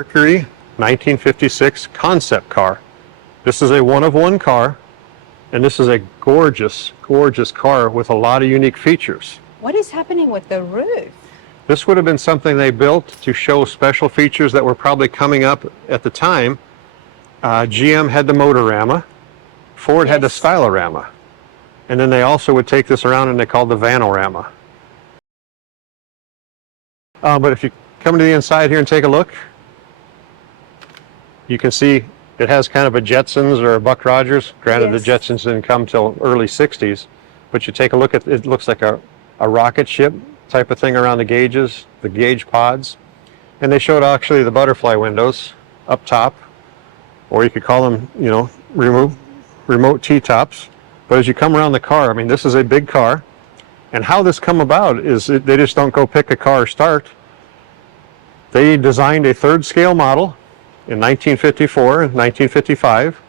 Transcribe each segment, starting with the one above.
Mercury 1956 concept car. This is a one-of-one car, and this is a gorgeous, gorgeous car with a lot of unique features. What is happening with the roof? This would have been something they built to show special features that were probably coming up at the time. GM had the Motorama, Ford had the Stylorama, and then they also would take this around and they called the Vanorama. But if you come to the inside here and take a look, you can see it has kind of a Jetsons or a Buck Rogers. Granted, the Jetsons didn't come till early 60s, but you take a look at it, looks like a rocket ship type of thing around the gauges, the gauge pods. And they showed actually the butterfly windows up top, or you could call them, you know, remote T-tops. But as you come around the car, I mean, this is a big car. And how this come about is they just don't go pick a car start. They designed a third scale model in 1954 and 1955,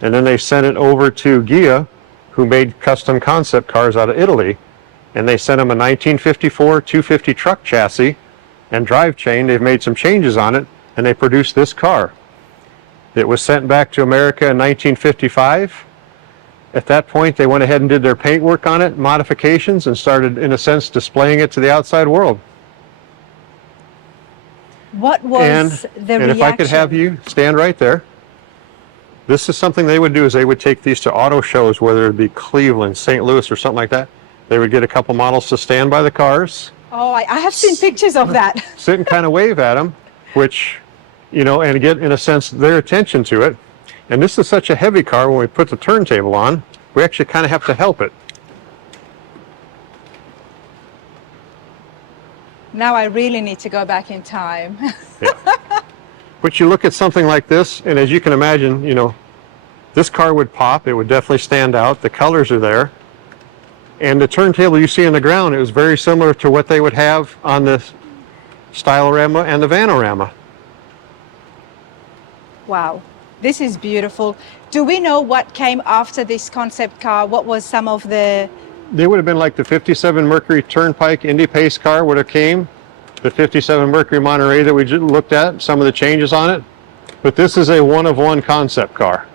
and then they sent it over to Ghia, who made custom concept cars out of Italy, and they sent them a 1954 250 truck chassis and drive chain. They've made some changes on it, and they produced this car. It was sent back to America in 1955. At that point, they went ahead and did their paint work on it, modifications, and started, in a sense, displaying it to the outside world. What was the reaction? And if I could have you stand right there. This is something they would do, is they would take these to auto shows, whether it be Cleveland, St. Louis, or something like that. They would get a couple models to stand by the cars. Oh, I have seen pictures of that. Sit and kind of wave at them, which, you know, and get, in a sense, their attention to it. And this is such a heavy car, when we put the turntable on, we actually kind of have to help it. Now I really need to go back in time. Yeah. But you look at something like this, and as you can imagine, you know, this car would pop. It would definitely stand out. The colors are there. And the turntable you see on the ground, it was very similar to what they would have on the Stylorama and the Vanorama. Wow, this is beautiful. Do we know what came after this concept car? What was some of the... They would have been like the 57 Mercury Turnpike Indy Pace car would have came, the 57 Mercury Monterey that we just looked at, some of the changes on it. But this is a one-of-one concept car.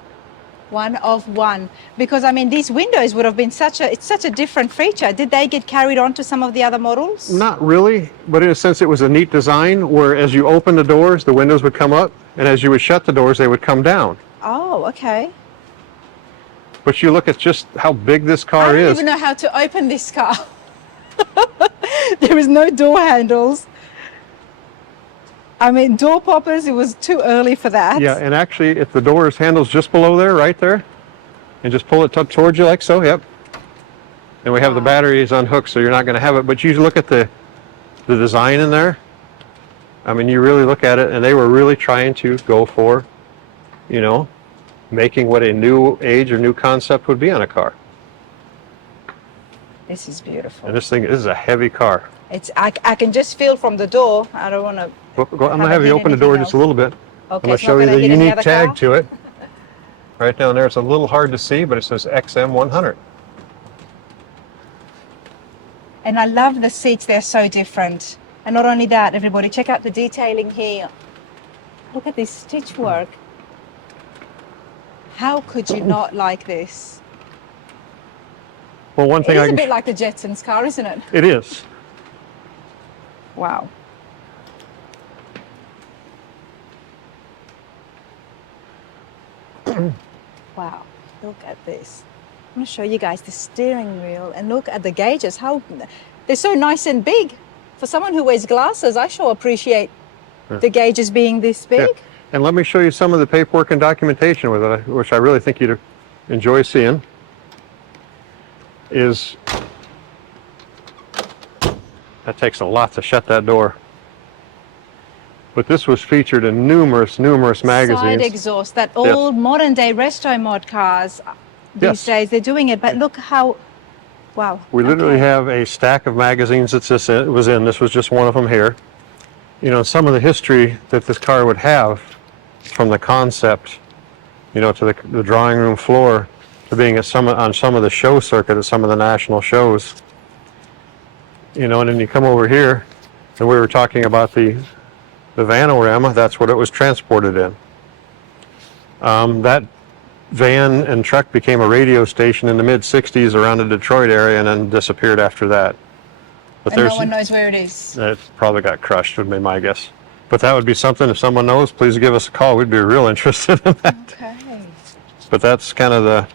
One of one, because I mean these windows would have been it's such a different feature. Did they get carried on to some of the other models? Not really, but in a sense it was a neat design where as you open the doors, the windows would come up, and as you would shut the doors, they would come down. Oh, okay. But you look at just how big this car is. I don't even know how to open this car. There is no door handles. I mean, door poppers, it was too early for that. Yeah, and actually, if the door's handle's just below there, right there, and just pull it up towards you like so, yep. And we have the batteries unhooked, so you're not going to have it. But you look at the design in there. I mean, you really look at it, and they were really trying to go for, you know, making what a new age or new concept would be on a car. This is beautiful. And this is a heavy car. I can just feel from the door. I don't want to... I'm going to have you open the door just a little bit. Okay, I'm going to show you the unique tag to it. Right down there, it's a little hard to see, but it says XM 100. And I love the seats, they're so different. And not only that, everybody, check out the detailing here. Look at this stitch work. How could you not like this? Well, one thing It is a bit like the Jetsons car, isn't it? It is. Wow. Wow, look at this. I'm going to show you guys the steering wheel and look at the gauges. How they're so nice and big. For someone who wears glasses, I sure appreciate the gauges being this big. Yeah. And let me show you some of the paperwork and documentation with it, which I really think you'd enjoy seeing. That takes a lot to shut that door. But this was featured in numerous magazines. Side exhaust, that old modern day resto mod cars these days, they're doing it, but look how, wow. We literally have a stack of magazines that this was in. This was just one of them here. You know, some of the history that this car would have from the concept, you know, to the drawing room floor, to being on some of the show circuit at some of the national shows. You know, and then you come over here, and we were talking about the the Vanorama, that's what it was transported in. That van and truck became a radio station in the mid-60s around the Detroit area and then disappeared after that. But And no one knows where it is. it probably got crushed, would be my guess. But that would be something, if someone knows, please give us a call. We'd be real interested in that. Okay. But that's kind of the,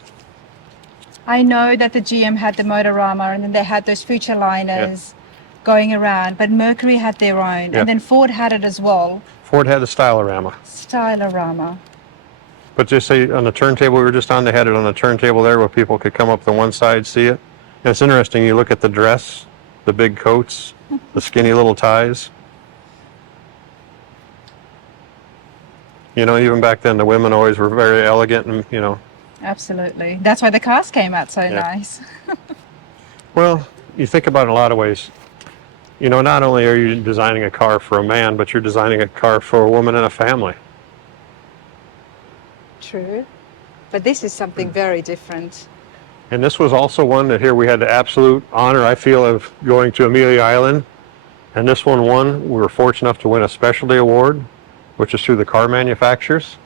I know that the GM had the Motorama and then they had those future liners going around, but Mercury had their own. Yeah. And then Ford had it as well. Ford had the Stylorama. Stylorama. But just say on the turntable we were just on, they had it on a turntable there where people could come up the one side, see it. And it's interesting, you look at the dress, the big coats, the skinny little ties. You know, even back then the women always were very elegant and, you know. Absolutely. That's why the cars came out so nice. Well, you think about it in a lot of ways. You know, not only are you designing a car for a man, but you're designing a car for a woman and a family. True. But this is something very different. And this was also one that here we had the absolute honor, I feel, of going to Amelia Island. And this one won. We were fortunate enough to win a specialty award, which is through the car manufacturers.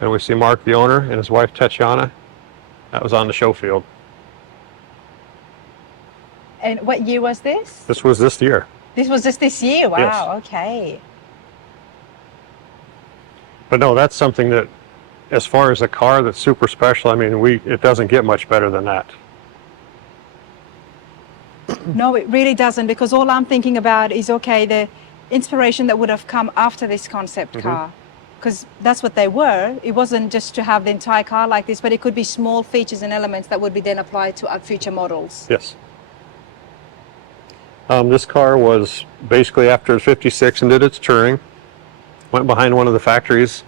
And we see Mark, the owner, and his wife, Tatiana. That was on the show field. And what year was this? This was this year. This was just this year. Wow. Yes. Okay. But no, that's something that, as far as a car that's super special, I mean, it doesn't get much better than that. No, it really doesn't, because all I'm thinking about is, okay, the inspiration that would have come after this concept car, because that's what they were. It wasn't just to have the entire car like this, but it could be small features and elements that would be then applied to future models. Yes. This car was basically after 56 and did its touring, went behind one of the factories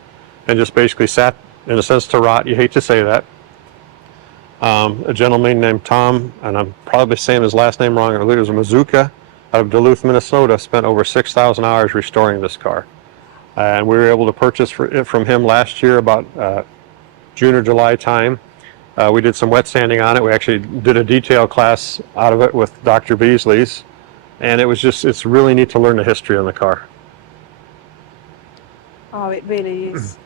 and just basically sat, in a sense, to rot. You hate to say that. A gentleman named Tom, and I'm probably saying his last name wrong, I believe it was Mazuka, out of Duluth, Minnesota, spent over 6,000 hours restoring this car. And we were able to purchase it from him last year, about June or July time. We did some wet sanding on it. We actually did a detail class out of it with Dr. Beasley's. And it was just, it's really neat to learn the history on the car. Oh, it really is.